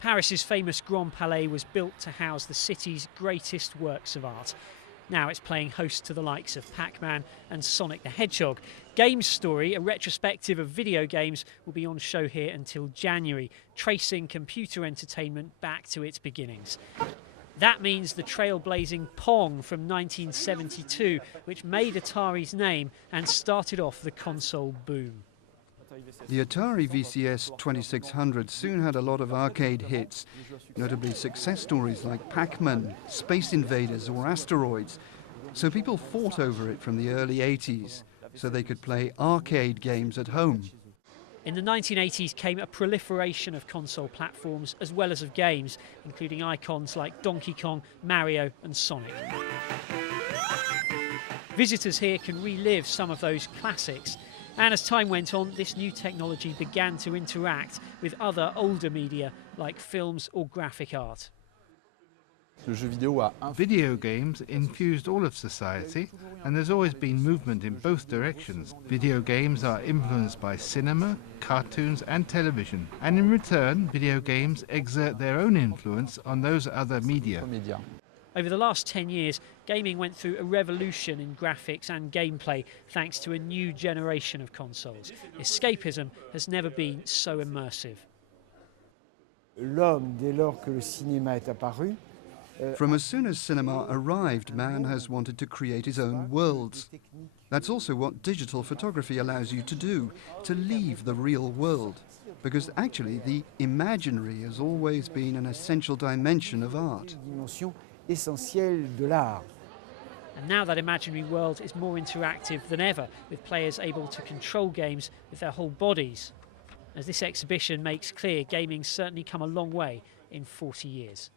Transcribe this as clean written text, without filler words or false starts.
Paris's famous Grand Palais was built to house the city's greatest works of art. Now it's playing host to the likes of Pac-Man and Sonic the Hedgehog. Game Story, a retrospective of video games, will be on show here until January, tracing computer entertainment back to its beginnings. That means the trailblazing Pong from 1972, which made Atari's name and started off the console boom. The Atari VCS 2600 soon had a lot of arcade hits, notably success stories like Pac-Man, Space Invaders or Asteroids. So people fought over it from the early 80s, so they could play arcade games at home. In the 1980s came a proliferation of console platforms as well as of games, including icons like Donkey Kong, Mario and Sonic. Visitors here can relive some of those classics. And as time went on, this new technology began to interact with other older media like films or graphic art. Video games infused all of society, and there's always been movement in both directions. Video games are influenced by cinema, cartoons and television, and in return, video games exert their own influence on those other media. Over the last 10 years, gaming went through a revolution in graphics and gameplay thanks to a new generation of consoles. Escapism has never been so immersive. From as soon as cinema arrived, man has wanted to create his own worlds. That's also what digital photography allows you to do, to leave the real world. Because actually, the imaginary has always been an essential dimension of art. And now that imaginary world is more interactive than ever, with players able to control games with their whole bodies. As this exhibition makes clear, gaming's certainly come a long way in 40 years.